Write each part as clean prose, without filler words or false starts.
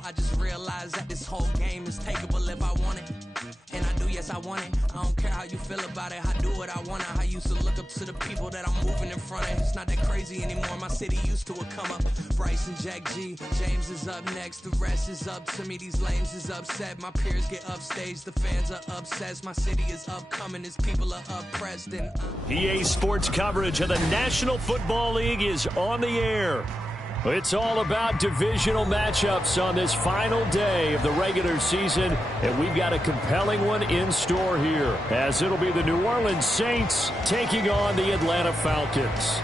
unbelievable. I just realized that this whole game is takeable if I want it. And I do, yes, I want it. I don't care how you feel about it. I do what I want. I used to look up to the people that I'm moving in front of. It's not that crazy anymore. My city used to a come up. Bryce and Jack G. James is up next. The rest is up to me. These lames is upset. My peers get upstaged. The fans are obsessed. My city is upcoming. His people are oppressed. And EA Sports coverage of the National Football League is on the air. It's all about divisional matchups on this final day of the regular season, and we've got a compelling one in store here, as it'll be the New Orleans Saints taking on the Atlanta Falcons.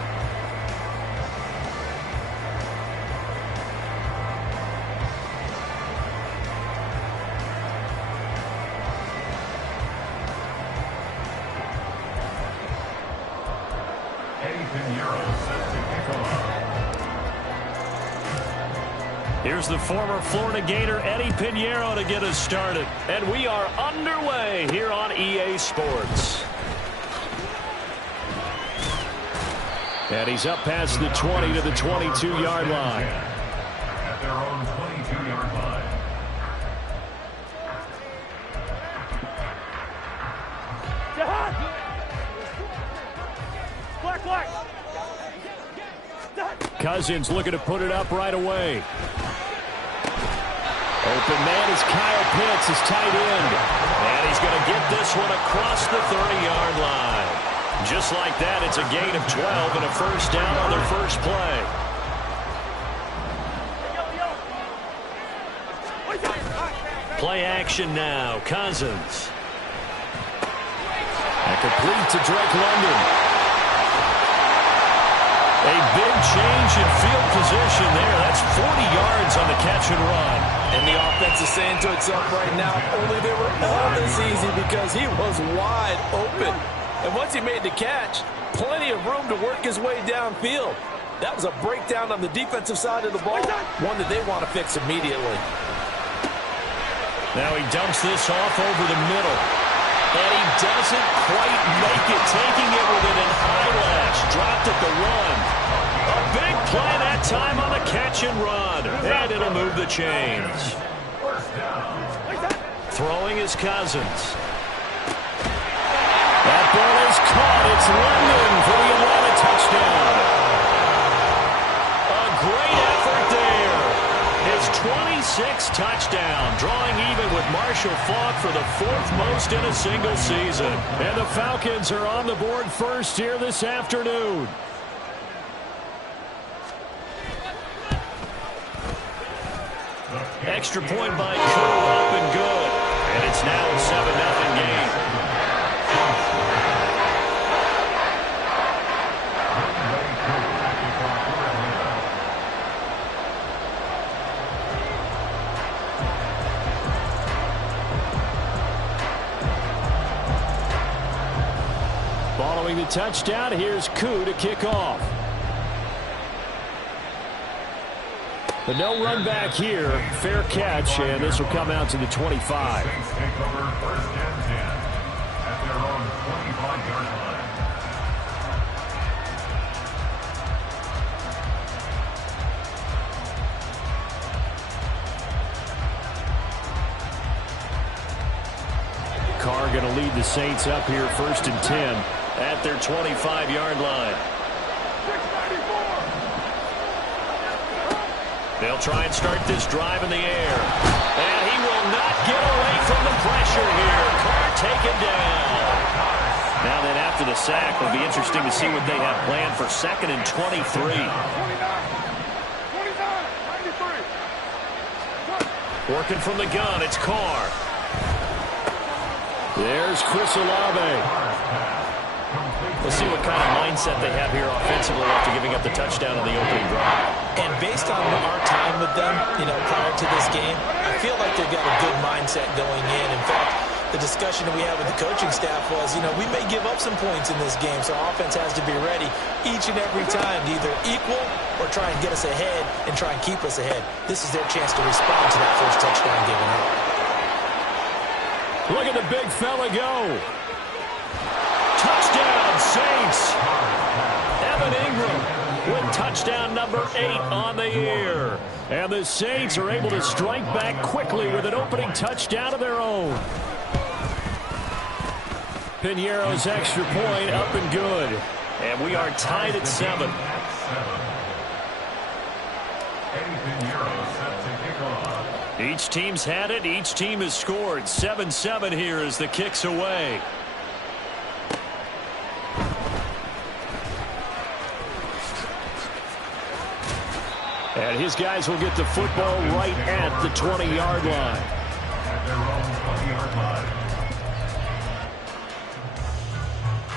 Here's the former Florida Gator Eddie Pinheiro to get us started. And we are underway here on EA Sports. And he's up past the 20 to the 22-yard line. At their own 22-yard line. Cousins looking to put it up right away. Open man is Kyle Pitts, his tight end. And he's going to get this one across the 30-yard line. Just like that, it's a gain of 12 and a first down on their first play. Play action now. Cousins. And complete to Drake London. A big change in field position there. That's 40 yards on the catch and run. And the offense is saying to itself right now, only they were all this easy because he was wide open. And once he made the catch, plenty of room to work his way downfield. That was a breakdown on the defensive side of the ball, one that they want to fix immediately. Now he dumps this off over the middle. And he doesn't quite make it, taking it with an eyelash. Dropped at the one. A big play that time on the catch and run. And it'll move the chains. Throwing is Cousins. That ball is caught. It's London for the Atlanta touchdown. A great effort there. His 26th touchdown, drawing even with Marshall Faulk for the 4th most in a single season. And the Falcons are on the board first here this afternoon. Extra point by Koo, up and good. And it's now a 7-0 game. Following the touchdown, here's Koo to kick off. But no run back here. Fair catch, and this will come out to the 25. Saints take over first and 10 at their own 25-yard line. Carr going to lead the Saints up here first and 10 at their 25-yard line. They'll try and start this drive in the air. And he will not get away from the pressure here. Carr taken down. Now then, after the sack, it'll be interesting to see what they have planned for 2nd and 23. Working from the gun, it's Carr. There's Chris Olave. We'll see what kind of mindset they have here offensively after giving up the touchdown on the opening drive. And based on our time with them, prior to this game, I feel like they've got a good mindset going in. In fact, the discussion that we had with the coaching staff was, we may give up some points in this game, so offense has to be ready each and every time to either equal or try and get us ahead and try and keep us ahead. This is their chance to respond to that first touchdown given up. Look at the big fella go. Touchdown, Saints. Evan Ingram. with touchdown number 8 on the year. And the Saints are able to strike back quickly with an opening touchdown of their own. Piñeiro's extra point up and good. And we are tied at 7. Each team's had it. Each team has scored. 7-7 here as the kick's away. And his guys will get the football right at the 20-yard line. At their own 20-yard line.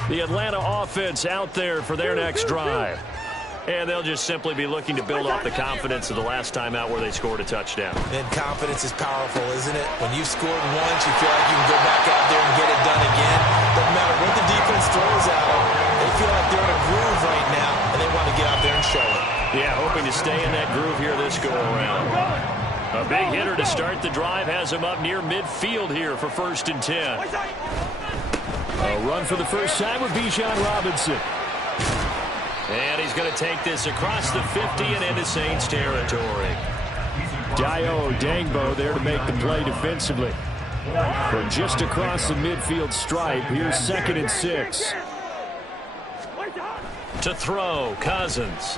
The Atlanta offense out there for their next drive. And they'll just simply be looking to build off the confidence of the last time out where they scored a touchdown. And confidence is powerful, isn't it? When you've scored once, you feel like you can go back out there and get it done again. Doesn't matter what the defense throws at them. They feel like they're in a groove right now, and they want to get out there and show it. Yeah, hoping to stay in that groove here this go-around. A big hitter to start the drive has him up near midfield here for 1st and 10. A run for the first time with Bijan Robinson. And he's going to take this across the 50 and into Saints territory. Dayo Dangbo there to make the play defensively. From just across the midfield stripe, here's 2nd and 6. To throw, Cousins.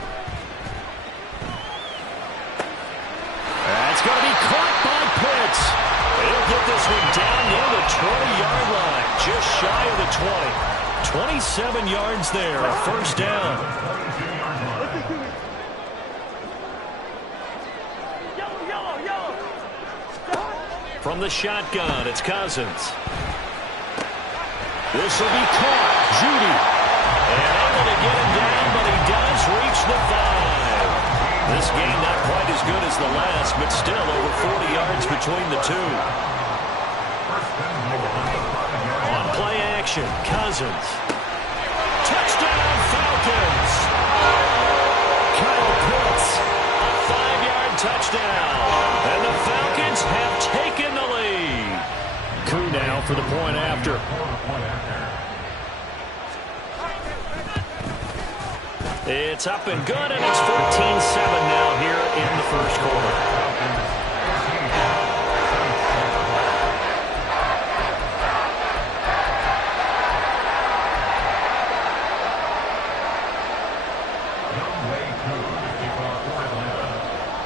That's going to be caught by Pitts. He'll get this one down near the 20-yard line, just shy of the 20. 27 yards there, a 1st down. From the shotgun, it's Cousins. This will be caught. Judy. And able to get him down, but he does reach the 5. This game not quite as good as the last, but still over 40 yards between the two. On play action, Cousins. Touchdown, Falcons. Kyle Pitts, a 5-yard touchdown. And the Falcons have taken the lead. Koo now for the point after. It's up and good, and it's 14-7 now here in the 1st quarter.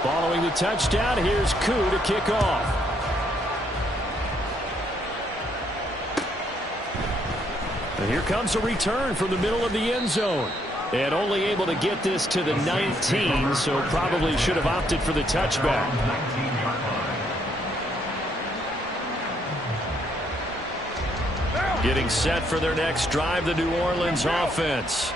Following the touchdown, here's Koo to kick off. And here comes a return from the middle of the end zone. And only able to get this to the 19, so probably should have opted for the touchback. Getting set for their next drive, the New Orleans offense.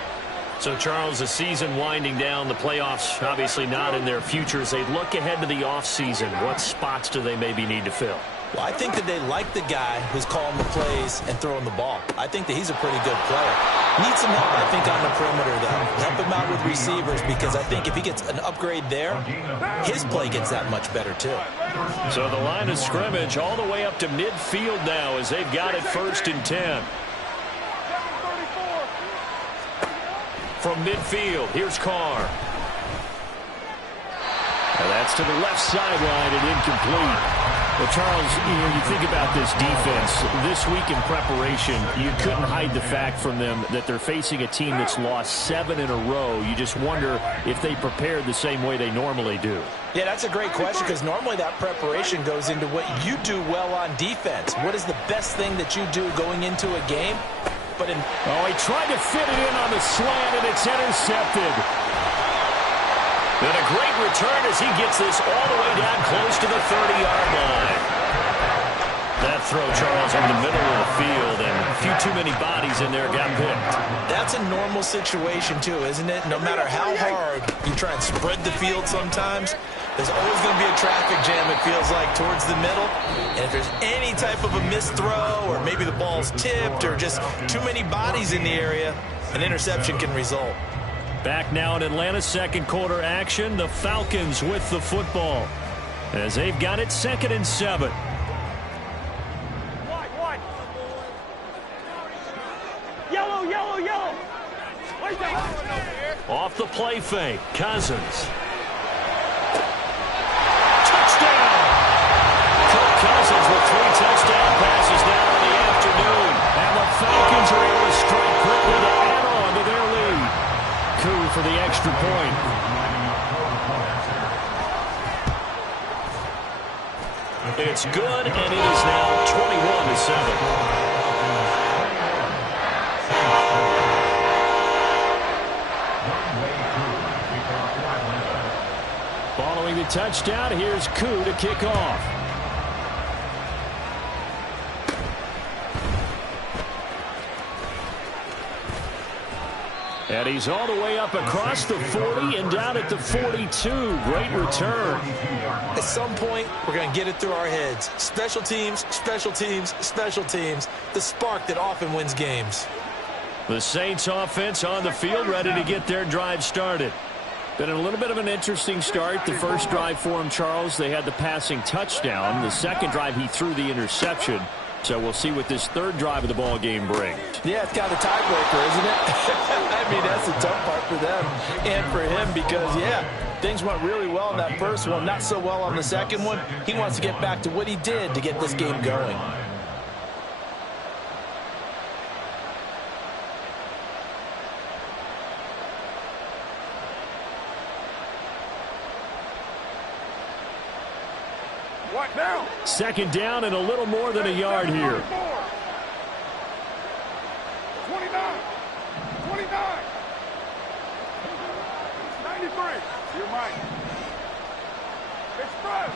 So, Charles, the season winding down, the playoffs obviously not in their future. As they look ahead to the offseason, what spots do they maybe need to fill? Well, I think that they like the guy who's calling the plays and throwing the ball. I think that he's a pretty good player. Needs some help, I think, on the perimeter, though. Help him out with receivers, because I think if he gets an upgrade there, his play gets that much better, too. So the line of scrimmage all the way up to midfield now as they've got it 1st and 10. From midfield, here's Carr. And that's to the left sideline and incomplete. Well, Charles, you think about this defense. This week in preparation, you couldn't hide the fact from them that they're facing a team that's lost 7 in a row. You just wonder if they prepared the same way they normally do. Yeah, that's a great question, because normally that preparation goes into what you do well on defense. What is the best thing that you do going into a game? But he tried to fit it in on the slant, and it's intercepted. And a great return as he gets this all the way down close to the 30-yard line. That throw, Charles, in the middle of the field, and a few too many bodies in there got picked. That's a normal situation, too, isn't it? No matter how hard you try and spread the field sometimes, there's always going to be a traffic jam, it feels like, towards the middle. And if there's any type of a missed throw, or maybe the ball's tipped, or just too many bodies in the area, an interception can result. Back now in Atlanta's 2nd quarter action, the Falcons with the football as they've got it 2nd and 7. Off the the play fake. Cousins. Touchdown! Kirk Cousins with 3 touchdown passes now in the afternoon. And the Falcons are able to strike quickly to add on to their lead. Koo for the extra point. It's good, and it is now 21-7. Following the touchdown, here's Koo to kick off. And he's all the way up across the 40 and down at the 42. Great return. At some point, we're going to get it through our heads. Special teams, special teams, special teams. The spark that often wins games. The Saints offense on the field, ready to get their drive started. Been a little bit of an interesting start. The first drive for him, Charles, they had the passing touchdown. The second drive, he threw the interception. So we'll see what this third drive of the ball game brings. Yeah, it's kind of a tiebreaker, isn't it? I mean, that's the tough part for them and for him because, yeah, things went really well in that first one, not so well on the second one. He wants to get back to what he did to get this game going. Second down and a little more than a yard here. 29. 29. 93. You're right. Express.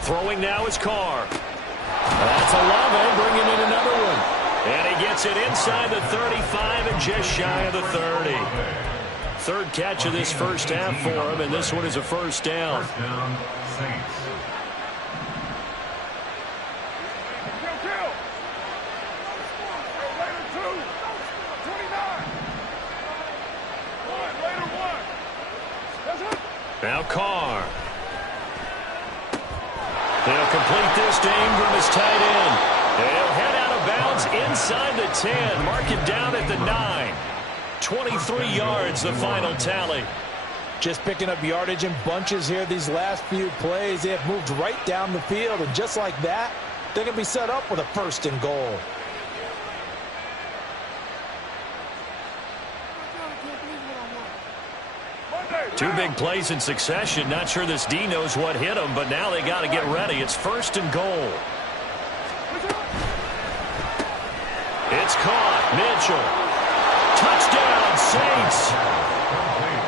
Throwing now is Carr. That's 11, bringing in another one. And he gets it inside the 35 and just shy of the 30. Third catch of this first half for him, and this one is a first down. First down, Saints. Now Carr. They'll complete this to Ingram as tight end. They'll head out of bounds inside the 10. Mark him down at the 9. 23 yards, the final tally. Just picking up yardage in bunches here these last few plays. They have moved right down the field, and just like that, they're going to be set up with a first and goal. Two big plays in succession. Not sure this D knows what hit him, but now they got to get ready. It's first and goal. It's caught. Mitchell. Touchdown, Saints.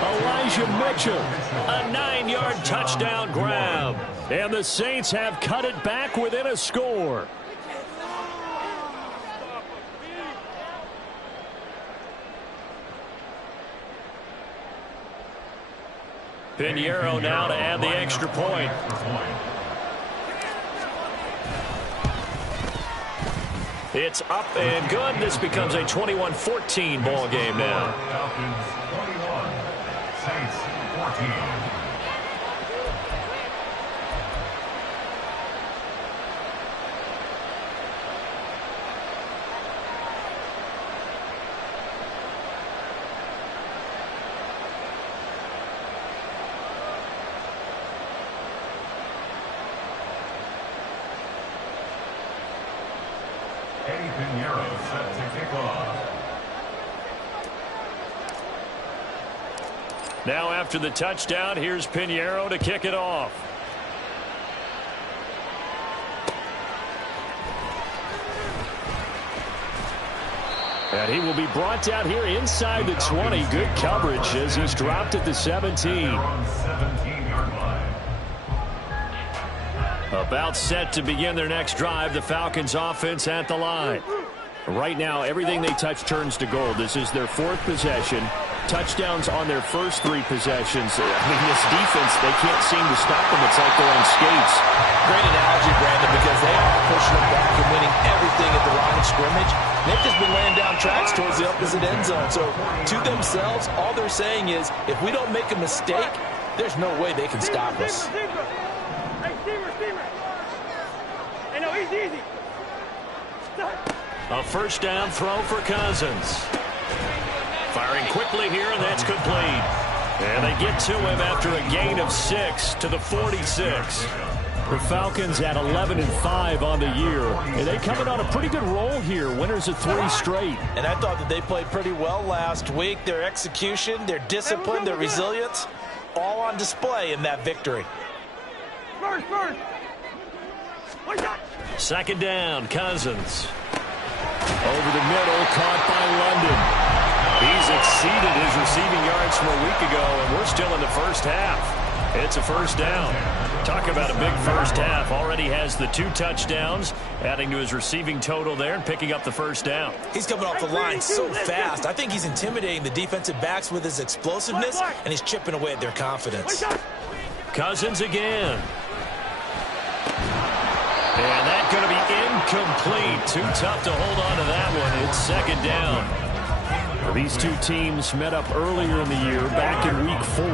Elijah Mitchell. A 9-yard touchdown grab. And the Saints have cut it back within a score. Pinheiro now to add the extra point. It's up and good. This becomes a 21-14 ball game now. Falcons 21, Saints 14. Pinheiro set to kick off. Now after the touchdown, here's Pinheiro to kick it off. And he will be brought down here inside the 20. Good coverage as he's dropped at the 17. About set to begin their next drive. The Falcons offense at the line. Right now, everything they touch turns to gold. This is their fourth possession. Touchdowns on their first 3 possessions. I mean, this defense, they can't seem to stop them. It's like they're on skates. Great analogy, Brandon, because they are pushing them back and winning everything at the line of scrimmage. They've just been laying down tracks towards the opposite end zone. So, to themselves, all they're saying is, if we don't make a mistake, there's no way they can stop us. Hey, no, easy. A first down throw for Cousins. Firing quickly here, and that's complete. And they get to him after a gain of 6 to the 46. The Falcons at 11-5 on the year. And they coming on a pretty good roll here. Winners of 3 straight. And I thought that they played pretty well last week. Their execution, their discipline, their resilience, all on display in that victory. First. Second down, Cousins. Over the middle, caught by London. He's exceeded his receiving yards from a week ago, and we're still in the first half. It's a first down. Talk about a big first half. Already has the 2 touchdowns, adding to his receiving total there and picking up the first down. He's coming off the line so fast. I think he's intimidating the defensive backs with his explosiveness, and he's chipping away at their confidence. Cousins again. And that's going to be incomplete. Too tough to hold on to that one. It's second down. These two teams met up earlier in the year, back in week 4.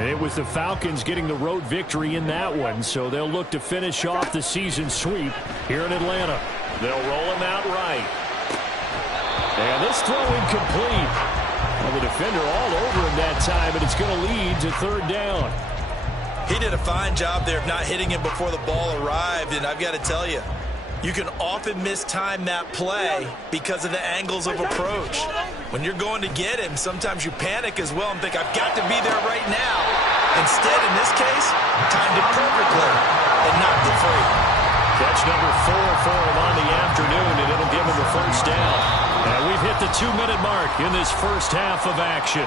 And it was the Falcons getting the road victory in that one, so they'll look to finish off the season sweep here in Atlanta. They'll roll him out right. And this throw incomplete. Well, the defender all over him that time, and it's going to lead to third down. He did a fine job there of not hitting him before the ball arrived, and I've got to tell you, you can often mistime that play because of the angles of approach. When you're going to get him, sometimes you panic as well and think, I've got to be there right now. Instead, in this case, timed it perfectly and knocked it free. Catch number 4 for him on the afternoon, and it'll give him the first down. And we've hit the 2-minute mark in this first half of action.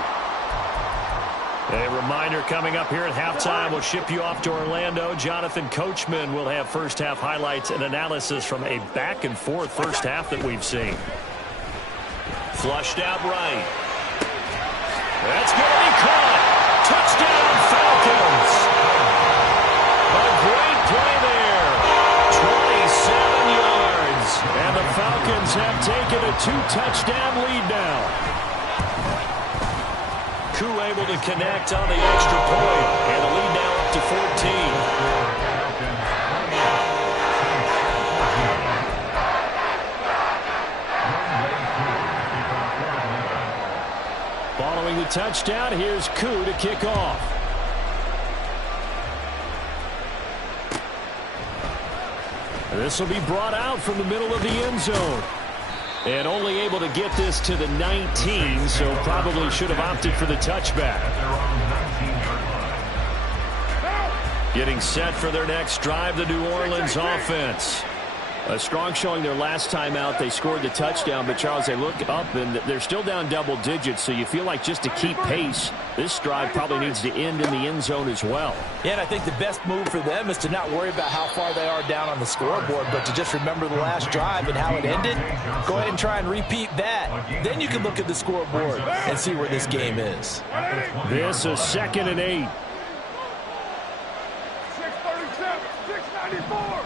A reminder coming up here at halftime. We'll ship you off to Orlando. Jonathan Coachman will have first half highlights and analysis from a back-and-forth first half that we've seen. Flushed out right. That's going to be caught. Touchdown, Falcons. A great play there. 27 yards. And the Falcons have taken a 2-touchdown lead now. Koo able to connect on the extra point, and the lead now up to 14. Following the touchdown, here's Koo to kick off. This will be brought out from the middle of the end zone. And only able to get this to the 19, so probably should have opted for the touchback. Getting set for their next drive, the New Orleans offense. A strong showing their last time out. They scored the touchdown, but Charles, they look up and they're still down double digits, so you feel like just to keep pace, this drive probably needs to end in the end zone as well. Yeah, and I think the best move for them is to not worry about how far they are down on the scoreboard, but to just remember the last drive and how it ended. Go ahead and try and repeat that. Then you can look at the scoreboard and see where this game is. This is 2nd and 8. 637, 694.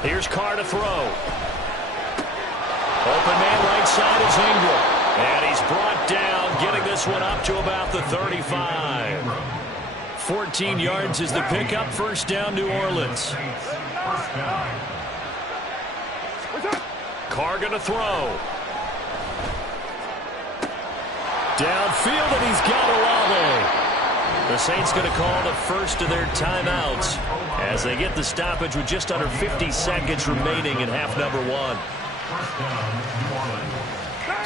Here's Carr to throw. Open man right side is Ingram. And he's brought down, getting this one up to about the 35. 14 yards is the pickup. First down, New Orleans. Carr going to throw. Downfield, and he's got Olave. The Saints going to call the first of their timeouts as they get the stoppage with just under 50 seconds remaining in half number 1.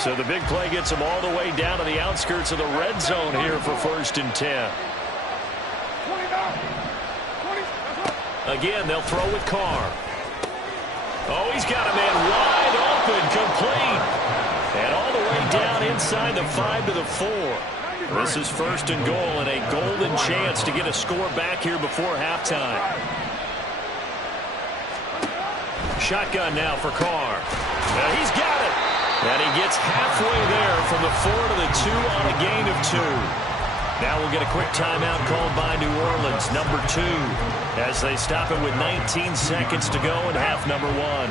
So the big play gets them all the way down to the outskirts of the red zone here for 1st and 10. Again, they'll throw with Carr. Oh, he's got a man wide open, complete. And all the way down inside the 5 to the 4. This is 1st and goal and a golden chance to get a score back here before halftime. Shotgun now for Carr. Now he's got it. And he gets halfway there from the 4 to the 2 on a gain of 2. Now we'll get a quick timeout called by New Orleans, number 2, as they stop it with 19 seconds to go in half number 1.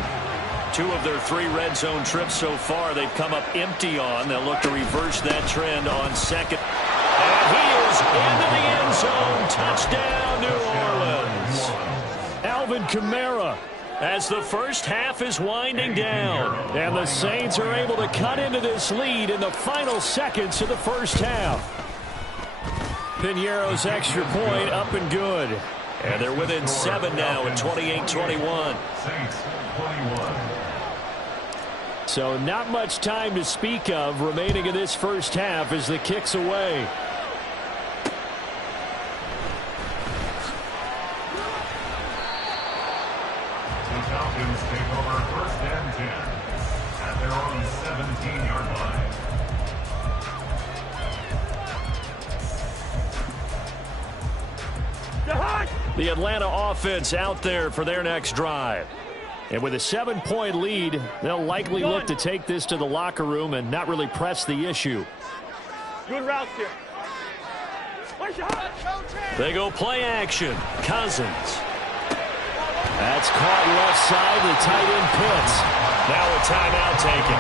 2 of their 3 red zone trips so far they've come up empty on. They'll look to reverse that trend on 2nd. And he is into the end zone. Touchdown, New Orleans. Alvin Kamara as the first half is winding down. And the Saints are able to cut into this lead in the final seconds of the first half. Piñeiro's extra point up and good. And they're within 7 now at 28-21. So not much time to speak of remaining in this first half as the kick's away. The Falcons take over 1st and 10 at their own 17-yard line. The Atlanta offense out there for their next drive. And with a 7-point lead, they'll likely look to take this to the locker room and not really press the issue. Good route here. They go play action. Cousins. That's caught left side. The tight end Pitts. Now a timeout taken.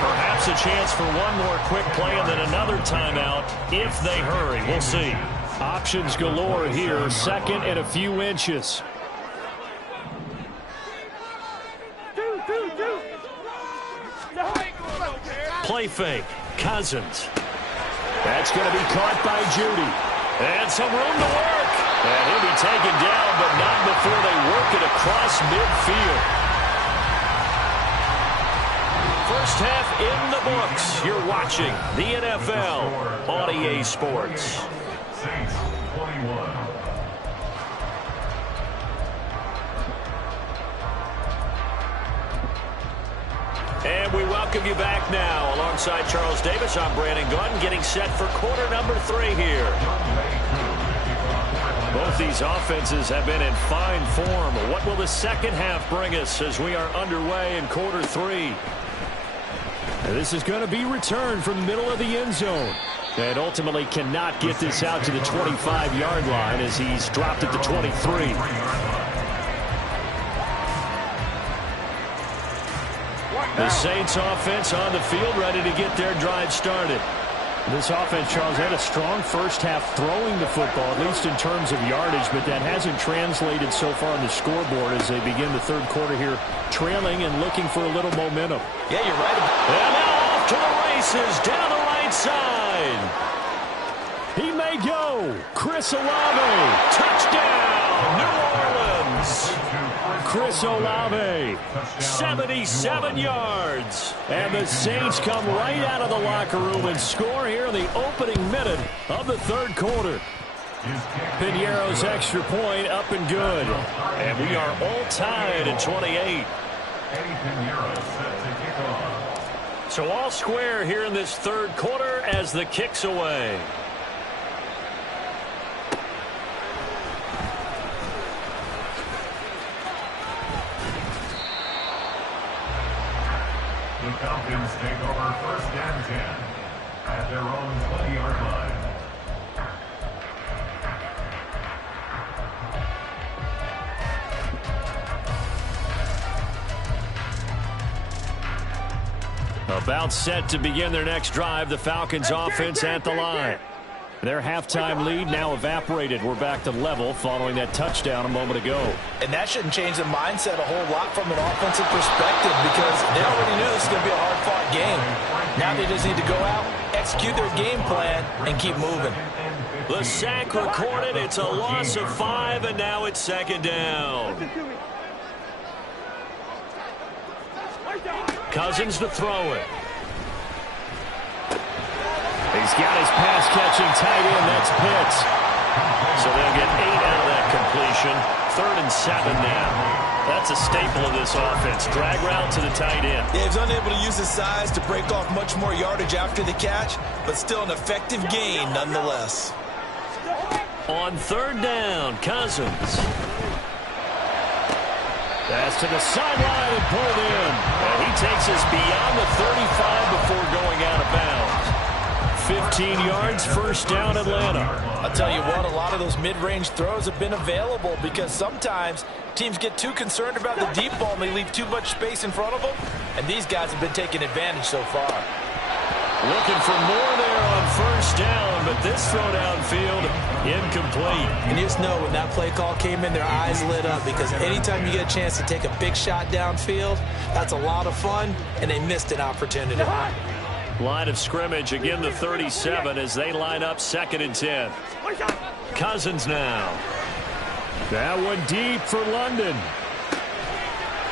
Perhaps a chance for one more quick play and then another timeout if they hurry. We'll see. Options galore here. Second and a few inches. Play fake. Cousins. That's going to be caught by Judy. And some room to work. And he'll be taken down, but not before they work it across midfield. First half in the books. You're watching the NFL on EA Sports. Saints 21. And we welcome you back now. Alongside Charles Davis, I'm Brandon Gunn, getting set for quarter number 3 here. Both these offenses have been in fine form. What will the second half bring us as we are underway in quarter 3? And this is going to be returned from the middle of the end zone. And ultimately cannot get this out to the 25-yard line as he's dropped it to 23. The Saints offense on the field ready to get their drive started. This offense, Charles, had a strong first half throwing the football, at least in terms of yardage, but that hasn't translated so far on the scoreboard as they begin the third quarter here, trailing and looking for a little momentum. Yeah, you're right. And now off to the races down the right side. He may go. Chris Olave. Touchdown, New Orleans. Chris Olave, 77 yards. And the Saints come right out of the locker room and score here in the opening minute of the third quarter. Piñeiro's extra point up and good. And we are all tied at 28. So all square here in this third quarter as the kick's away. The Falcons take over 1st and 10 at their own 20-yard line. About set to begin their next drive, the Falcons offense at the line. Their halftime lead now evaporated. We're back to level following that touchdown a moment ago. And that shouldn't change the mindset a whole lot from an offensive perspective because they already knew this was going to be a hard-fought game. Now they just need to go out, execute their game plan, and keep moving. The sack recorded. It's a loss of 5, and now it's second down. Cousins to throw it. He's got his pass-catching tight end. That's Pitts. So they'll get 8 out of that completion. 3rd and 7 now. That's a staple of this offense. Drag route to the tight end. Yeah, he's unable to use his size to break off much more yardage after the catch, but still an effective gain nonetheless. On 3rd down, Cousins. Pass to the sideline and pulled in. And he takes us beyond the 35 before going out of bounds. 15 yards, first down, Atlanta. I'll tell you what, a lot of those mid-range throws have been available because sometimes teams get too concerned about the deep ball and they leave too much space in front of them. And these guys have been taking advantage so far. Looking for more there on first down, but this throw downfield incomplete. And you just know when that play call came in, their eyes lit up, because anytime you get a chance to take a big shot downfield, that's a lot of fun, and they missed an opportunity. Line of scrimmage, again the 37 as they line up 2nd and 10. Cousins now. That one deep for London.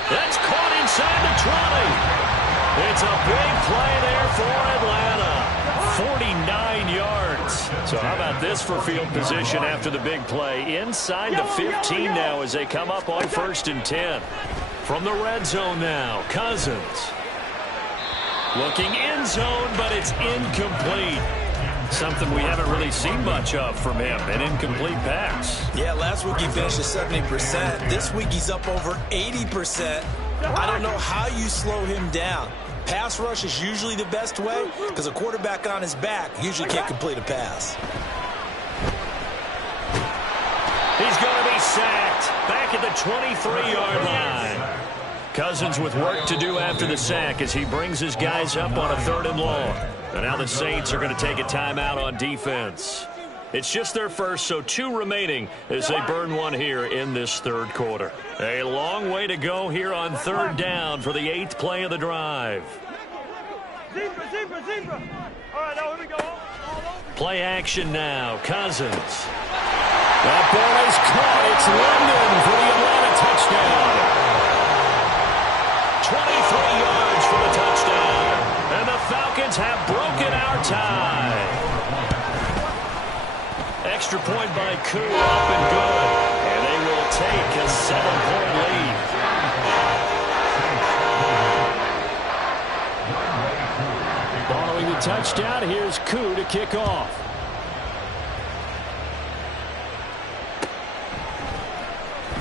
That's caught inside the 20. It's a big play there for Atlanta. 49 yards. So how about this for field position after the big play? Inside the 15 now as they come up on 1st and 10. From the red zone now, Cousins. Looking end zone, but it's incomplete. Something we haven't really seen much of from him, an incomplete pass. Yeah, last week he finished at 70%. This week he's up over 80%. I don't know how you slow him down. Pass rush is usually the best way, because a quarterback on his back usually can't complete a pass. He's going to be sacked back at the 23-yard line. Cousins with work to do after the sack as he brings his guys up on a 3rd and long. And now the Saints are going to take a timeout on defense. It's just their first, so 2 remaining as they burn one here in this 3rd quarter. A long way to go here on 3rd down for the 8th play of the drive. Zebra. All right, now here we go. Play action now. Cousins. That ball is caught. It's London for the Atlanta touchdown. 23 yards for the touchdown. And the Falcons have broken our tie. Extra point by Koo, up and good. And they will take a 7-point lead. Following the touchdown, here's Koo to kick off.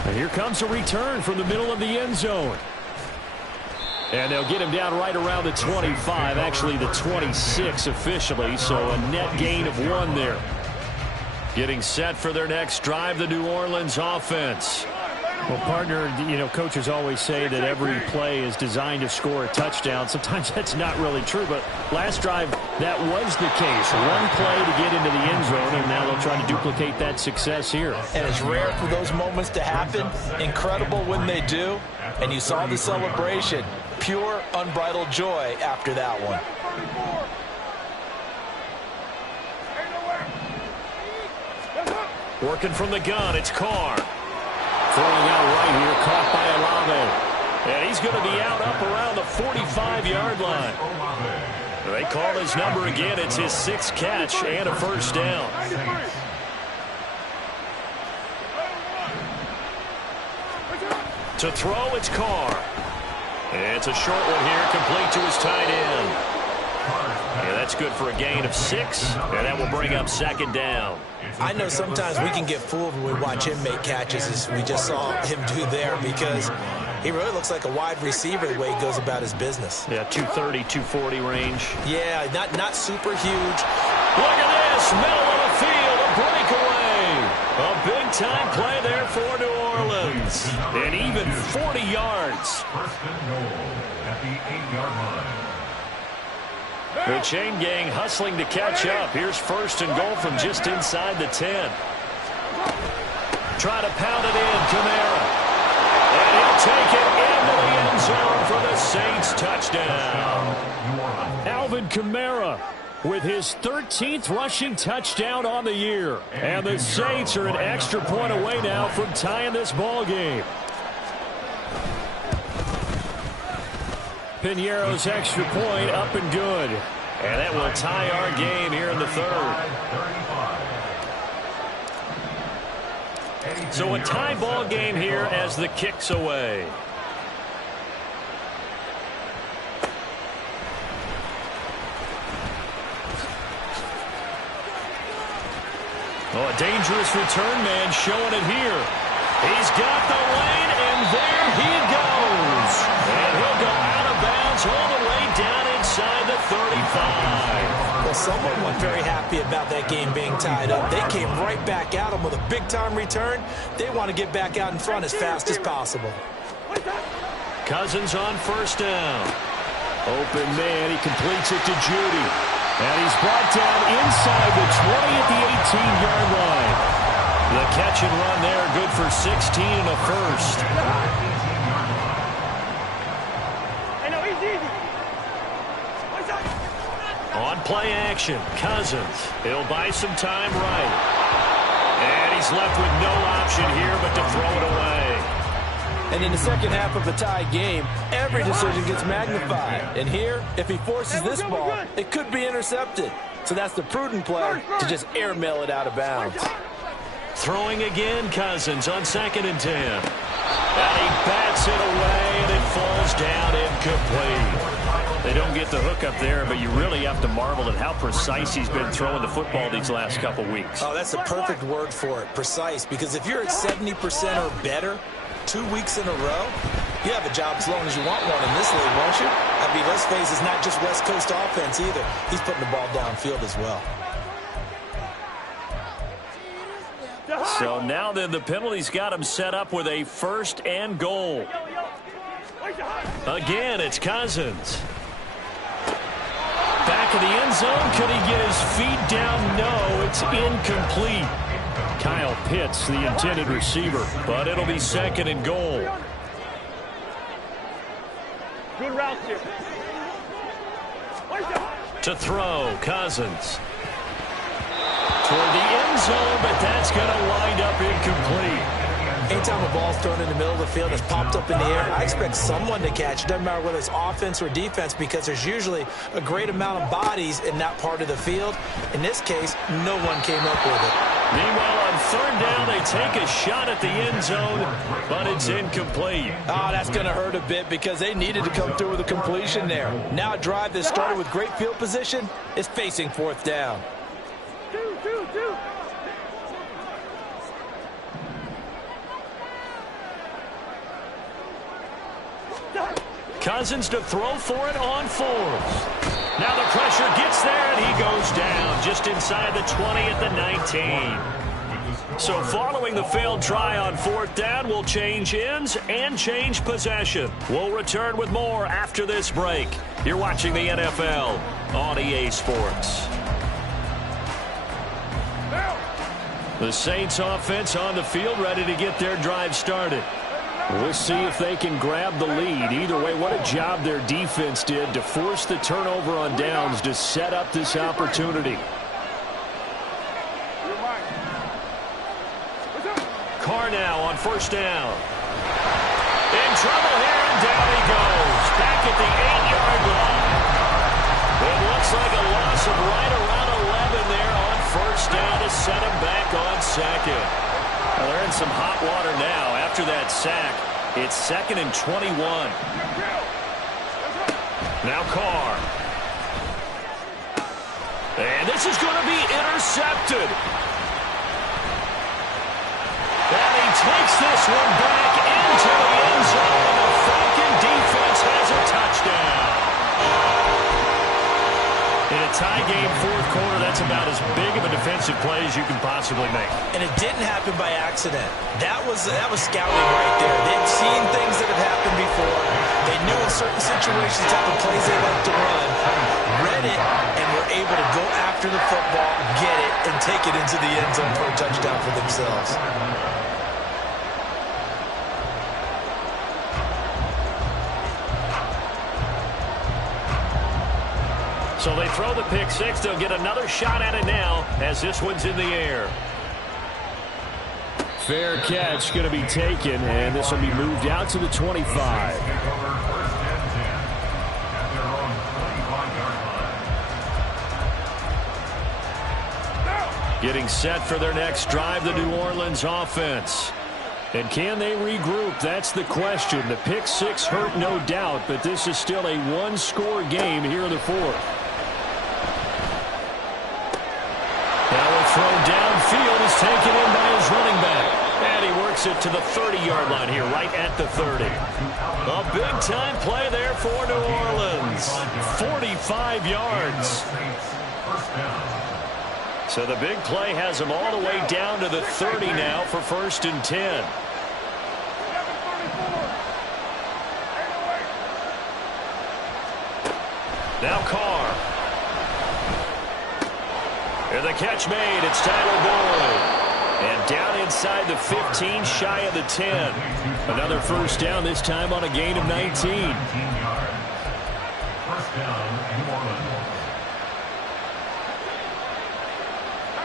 And here comes a return from the middle of the end zone. And they'll get him down right around the 25, actually the 26 officially, so a net gain of 1 there. Getting set for their next drive, the New Orleans offense. Well, partner, coaches always say that every play is designed to score a touchdown. Sometimes that's not really true, but last drive, that was the case. 1 play to get into the end zone, and now they'll try to duplicate that success here. And it's rare for those moments to happen. Incredible when they do. And you saw the celebration. Pure, unbridled joy after that one. Working from the gun, it's Carr. Throwing out right here, caught by Olave. And he's going to be out up around the 45-yard line. They call his number again. It's his 6th catch and a 1st down. To throw, it's Carr. It's a short one here, complete to his tight end. Yeah, that's good for a gain of 6, and that will bring up 2nd down. I know sometimes we can get fooled when we watch him make catches, as we just saw him do there, because he really looks like a wide receiver the way he goes about his business. Yeah, 230, 240 range. Yeah, not super huge. Look at this, middle of the field, a breakaway. A big-time play there for New Orleans. And even 40 yards. 1st and goal at the 8-yard line. The chain gang hustling to catch up. Here's 1st and goal from just inside the 10. Try to pound it in, Kamara. And he'll take it into the end zone for the Saints touchdown. Alvin Kamara with his 13th rushing touchdown on the year. And the Saints are an extra point away now from tying this ball game. Piñeiro's extra point up and good. And that will tie our game here in the 3rd. So a tie ball game here as the kick's away. Oh, a dangerous return man showing it here. He's got the lane, and there he goes. And he'll go out of bounds all the way down inside the 35. Well, someone wasn't very happy about that game being tied up. They came right back at him with a big-time return. They want to get back out in front as fast as possible. Cousins on 1st down. Open man, he completes it to Judy. And he's brought down inside the 20 at the 18-yard line. The catch and run there, good for 16 and a first. Hey, no, easy. On play action, Cousins. He'll buy some time right. And he's left with no option here but to throw it away. And in the second half of a tied game, every decision gets magnified. And here, if he forces this ball, it could be intercepted. So that's the prudent play to just airmail it out of bounds. Throwing again, Cousins on 2nd and 10. And he bats it away, and it falls down incomplete. They don't get the hook up there, but you really have to marvel at how precise he's been throwing the football these last couple weeks. Oh, that's the perfect word for it, precise. Because if you're at 70% or better 2 weeks in a row, you have a job as long as you want one in this league, won't you? I mean, let's face it, it's not just West Coast offense either. He's putting the ball downfield as well. So now then, the penalty's got him set up with a 1st and goal. Again, it's Cousins. Back of the end zone. Could he get his feet down? No, it's incomplete. Kyle Pitts, the intended receiver, but it'll be 2nd and goal. Good route here. To throw, Cousins. Toward the end zone, but that's going to wind up incomplete. Anytime a ball's thrown in the middle of the field, it's popped up in the air, I expect someone to catch it. Doesn't matter whether it's offense or defense, because there's usually a great amount of bodies in that part of the field. In this case, no one came up with it. Meanwhile, on 3rd down, they take a shot at the end zone, but it's incomplete. Oh, that's going to hurt a bit because they needed to come through with a completion there. Now a drive that started with great field position is facing 4th down. Two. Cousins to throw for it on 4th. Now the pressure gets there, and he goes down just inside the 20 at the 19. So following the failed try on 4th down, we'll change ends and change possession. We'll return with more after this break. You're watching the NFL on EA Sports. The Saints offense on the field, ready to get their drive started. We'll see if they can grab the lead. Either way, what a job their defense did to force the turnover on downs to set up this opportunity. Carr now on 1st down. In trouble here, and down he goes. Back at the 8-yard line. It looks like a loss of right around 11 there on 1st down to set him back on 2nd. Well, they're in some hot water now after that sack. It's 2nd and 21. Now Carr. And this is going to be intercepted. And he takes this one back into the end zone. The Falcon defense has a touchdown. In a tie game, 4th quarter, that's about as big of a defensive play as you can possibly make. And it didn't happen by accident. That was scouting right there. They'd seen things that have happened before. They knew in certain situations the type of plays they like to run, read it, and were able to go after the football, get it, and take it into the end zone for a touchdown for themselves. So they throw the pick 6. They'll get another shot at it now as this one's in the air. Fair catch going to be taken, and this will be moved out to the 25. Getting set for their next drive, the New Orleans offense. And can they regroup? That's the question. The pick 6 hurt, no doubt, but this is still a one-score game here in the 4th. Now a throw downfield is taken in by his running back. And he works it to the 30-yard line here, right at the 30. A big-time play there for New Orleans. 45 yards. So the big play has him all the way down to the 30 now for 1st and 10. Now Carr. And the catch made. It's Tyler Boyd. And down inside the 15, shy of the 10. Another first down, this time on a gain of 19. 19 yards. First down, New Orleans.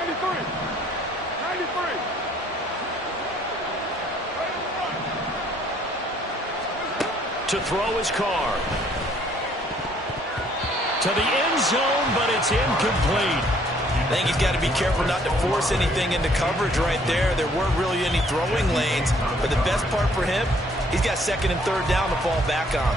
93. 93. To throw his car. To the end zone, but it's incomplete. I think he's got to be careful not to force anything into coverage right there. There weren't really any throwing lanes, but the best part for him, he's got second and third down to fall back on.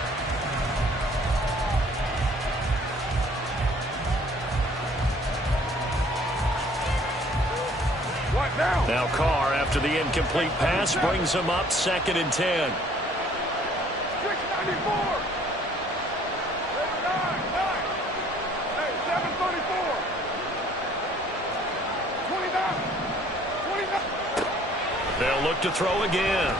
What now? Now Carr, after the incomplete pass, brings him up second and 10. 694. 734. 29. They'll look to throw again.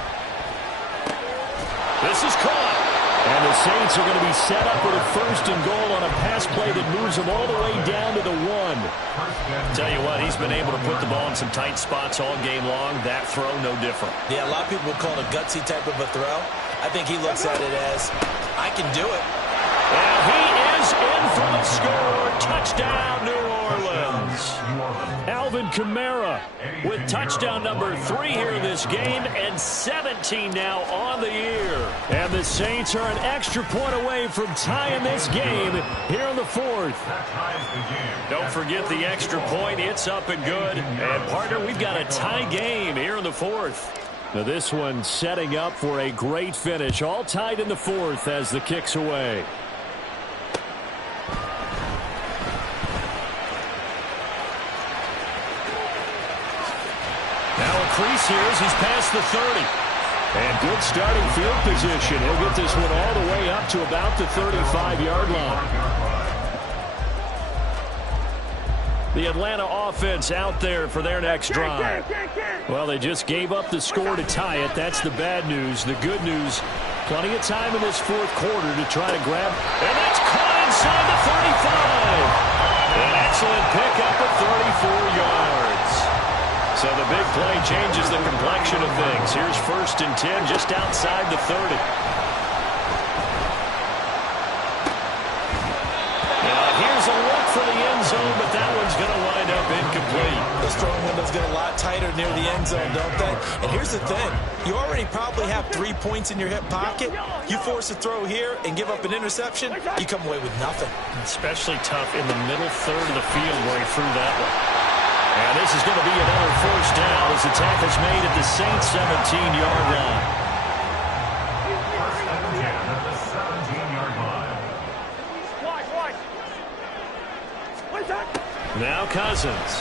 This is caught. And the Saints are going to be set up with a first and goal on a pass play that moves them all the way down to the 1. Tell you what, he's been able to put the ball in some tight spots all game long. That throw, no different. Yeah, a lot of people would call it a gutsy type of a throw. I think he looks at it as, I can do it. And he is in for the score. Touchdown, New Orleans. Alvin Kamara with touchdown number 3 here in this game, and 17 now on the year. And the Saints are an extra point away from tying this game here in the 4th. Don't forget the extra point. It's up and good. And, partner, we've got a tie game here in the 4th. Now this one setting up for a great finish. All tied in the 4th as the kick's away. Crease here as he's past the 30. And good starting field position. He'll get this one all the way up to about the 35-yard line. The Atlanta offense out there for their next drive. Well, they just gave up the score to tie it. That's the bad news. The good news, plenty of time in this 4th quarter to try to grab. And that's caught inside the 35. An excellent pickup at 34 yards. So the big play changes the complexion of things. Here's first and 10 just outside the 30. Now here's a look for the end zone, but that one's going to wind up incomplete. Those throwing windows get a lot tighter near the end zone, don't they? And here's the thing. You already probably have 3 points in your hip pocket. You force a throw here and give up an interception, you come away with nothing. Especially tough in the middle third of the field where he threw that one. And this is going to be another first down as the tackle's made at the Saints' 17-yard line. First and 10 at the 17-yard line. Now Cousins.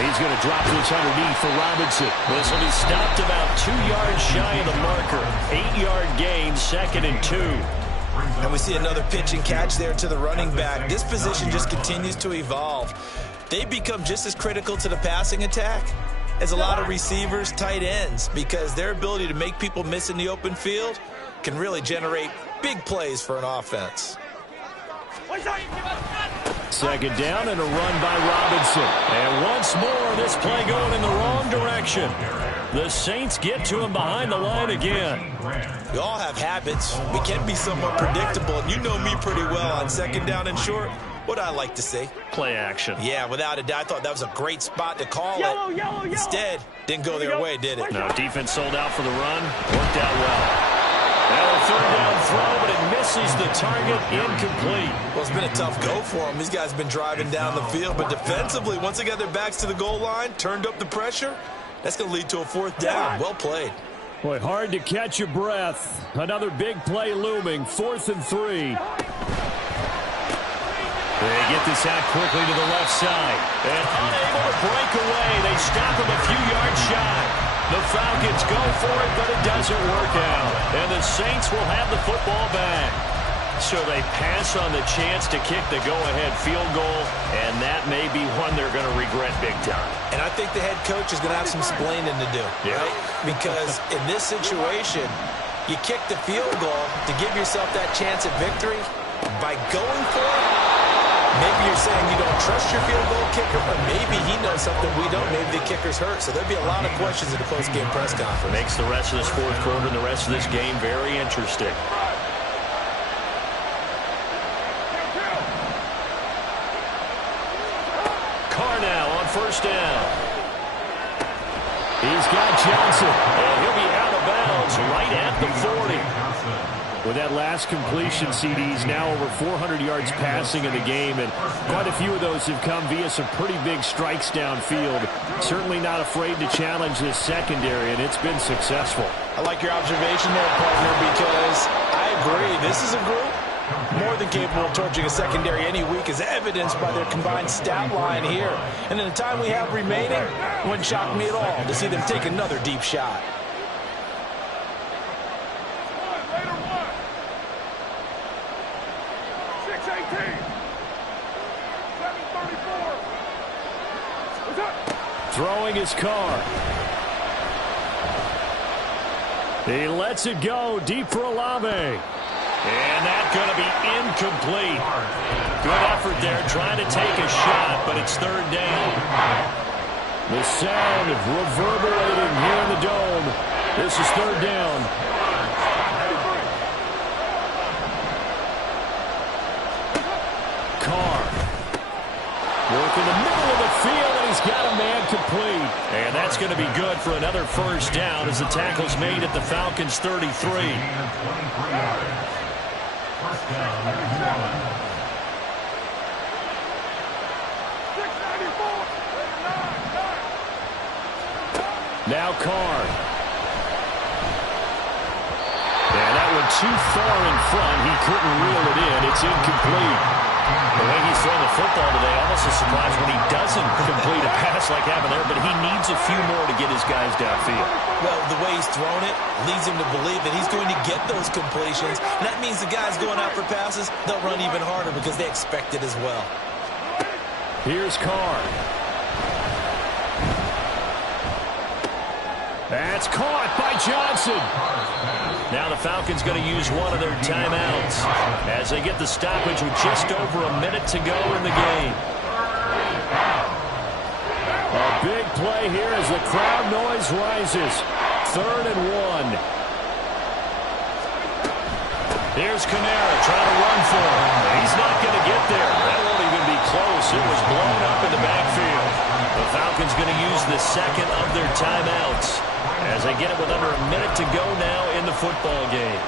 He's going to drop this underneath for Robinson. This will be stopped about 2 yards shy of the marker. 8-yard gain, second and 2. And we see another pitch and catch there to the running back. This position just continues to evolve. They become just as critical to the passing attack as a lot of receivers, tight ends, because their ability to make people miss in the open field can really generate big plays for an offense. Second down and a run by Robinson. And once more, this play going in the wrong direction. The Saints get to him behind the line again. We all have habits. We can be somewhat predictable, and you know me pretty well on second down and short. What I like to see. Play action. Yeah, without a doubt. I thought that was a great spot to call it. Instead, didn't go their way, did it? No, defense sold out for the run. Worked out well. Now a third down throw, but it misses the target. Incomplete. Well, it's been a tough go for them. These guys have been driving down the field, but defensively, once they got their backs to the goal line, turned up the pressure, that's going to lead to a fourth down. Well played. Boy, hard to catch your breath. Another big play looming. 4th and 3. They get this out quickly to the left side. And unable to break away. They stop him a few yards shy. The Falcons go for it, but it doesn't work out. And the Saints will have the football back. So they pass on the chance to kick the go-ahead field goal, and that may be one they're going to regret big time. And I think the head coach is going to have some explaining to do, right? Because in this situation, you kick the field goal to give yourself that chance at victory. By going for it, Maybe you're saying you don't trust your field goal kicker, or maybe he knows something we don't. Maybe the kicker's hurt. So there'll be a lot of questions in the post-game press conference. Makes the rest of this fourth quarter and the rest of this game very interesting. Carr now on first down. He's got Johnson, and he'll be out of bounds right at the 40. With that last completion, CD's now over 400 yards passing in the game, and quite a few of those have come via some pretty big strikes downfield. Certainly not afraid to challenge this secondary, and it's been successful. I like your observation there, partner, because I agree. This is a group more than capable of torching a secondary any week, as evidenced by their combined stat line here. And in the time we have remaining, it wouldn't shock me at all to see them take another deep shot. Throwing his Carr. He lets it go deep for Olave. And that's going to be incomplete. Good effort there trying to take a shot, but it's third down. The sound reverberating here in the dome. This is third down. Carr. Work in the middle of the field, and he's got a man complete. And that's going to be good for another first down as the tackle's made at the Falcons' 33. Now Carr. And that one too far in front. He couldn't reel it in. It's incomplete. The way he's throwing the football today, almost a surprise when he doesn't complete a pass like happened there, but he needs a few more to get his guys downfield. Well, the way he's thrown it leads him to believe that he's going to get those completions. And that means the guys going out for passes, they'll run even harder because they expect it as well. Here's Carr. That's caught by Johnson. Now the Falcons going to use one of their timeouts as they get the stoppage with just over a minute to go in the game. A big play here as the crowd noise rises. 3rd and 1. Here's Kamara trying to run for him. He's not going to get there. That won't even be close. It was blown up in the backfield. The Falcons going to use the second of their timeouts as they get it with under a minute to go now in the football game.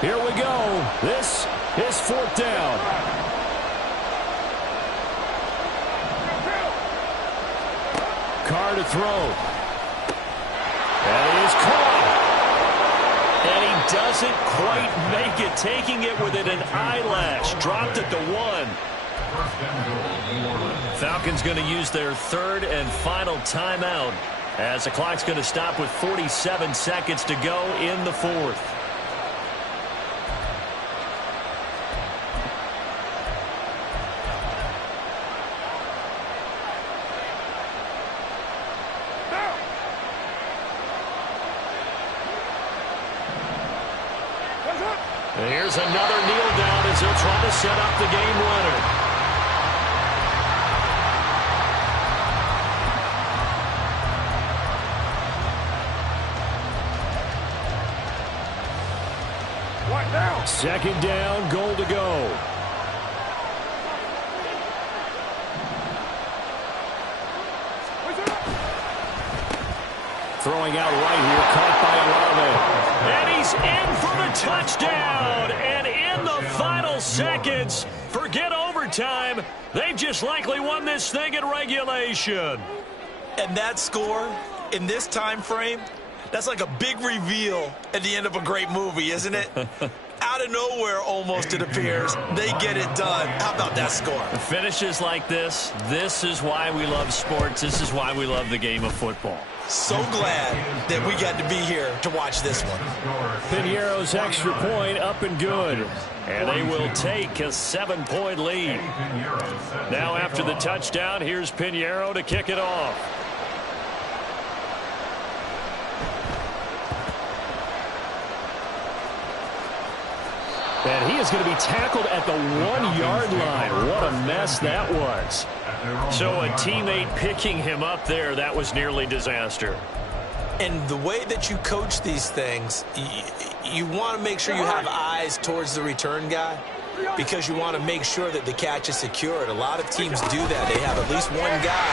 Here we go. This is 4th down. Carr to throw. And it is caught. And he doesn't quite make it, taking it within an eyelash. Dropped it to 1. Falcons going to use their 3rd and final timeout as the clock's going to stop with 47 seconds to go in the 4th. Here's another kneel down as he'll try to set up the game winner. Right now. 2nd down, goal to go. Throwing out right here, caught by Olave. And he's in for the touchdown. And in the final seconds, forget overtime. They've just likely won this thing in regulation. And that score in this time frame, that's like a big reveal at the end of a great movie, isn't it? Out of nowhere, almost, it appears. They get it done. How about that score? Finishes like this is why we love sports. This is why we love the game of football. So glad that we got to be here to watch this one. Piñeiro's extra point up and good. And they will take a 7-point lead. Now after the touchdown, here's Piñeiro to kick it off. And he is going to be tackled at the 1-yard line. What a mess that was. So a teammate picking him up there, that was nearly disaster. And the way that you coach these things, you want to make sure you have eyes towards the return guy because you want to make sure that the catch is secured. A lot of teams do that. They have at least one guy.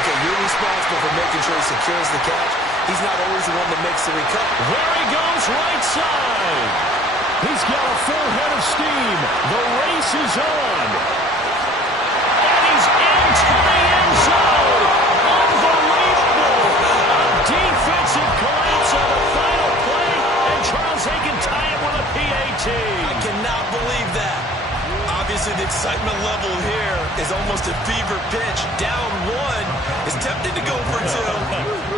Okay, you're responsible for making sure he secures the catch. He's not always the one that makes the recovery. There he goes, right side. He's got a full head of steam. The race is on. And he's into the end zone. Unbelievable. A defensive collapse on the final play, and Charles Aiken tie it with a PAT. I cannot believe that. Obviously, the excitement level here is almost a fever pitch. Down one is tempted to go for two.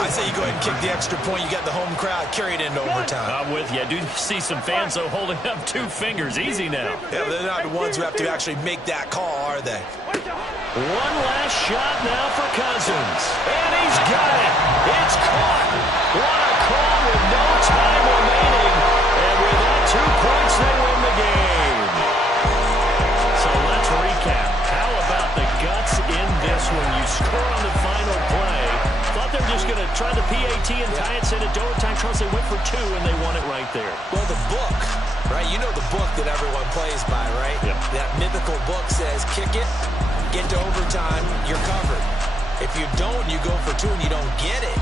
I say you go ahead and kick the extra point. You got the home crowd. Carry it into overtime. I'm with you. I do see some fans, though, holding up 2 fingers. Easy now. Yeah, they're not the ones who have to actually make that call, are they? One last shot now for Cousins. And he's got it. It's caught. What a call with no time remaining. And with that, 2 points, they win the game. So let's recap. How about the guts in this one? You score on the final play. Thought they were just going to try the PAT and tie it, send it to overtime. Charles, they went for 2, and they won it right there. Well, the book, right? You know the book that everyone plays by, right? Yep. That mythical book says, kick it, get to overtime, you're covered. If you don't, you go for 2 and you don't get it,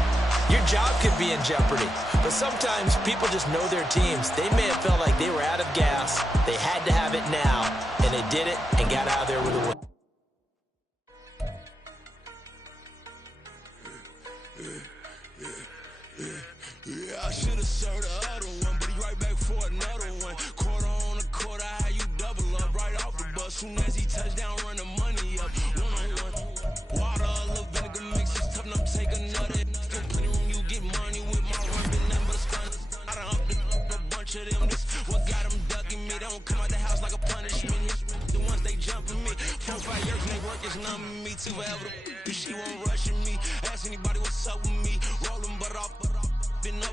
your job could be in jeopardy. But sometimes people just know their teams. They may have felt like they were out of gas. They had to have it now, and they did it and got out of there with a win. Yeah, I should have served the other one, but he right back for another one. Quarter on a quarter, how you double up right off the bus. Soon as he touch down, run the money up. One-on-one. Water, a little vinegar mix, it's tough enough to take another. Still plenty room, you get money with my run, been nothing but a stun. I done upped a bunch of them. This what got them ducking me. They don't come out the house like a punishment. The ones they jumping me. 4 or 5 years and they work is numbing me. Too forever. She won't rushing me. Ask anybody what's up with me. Rolling but off. Been up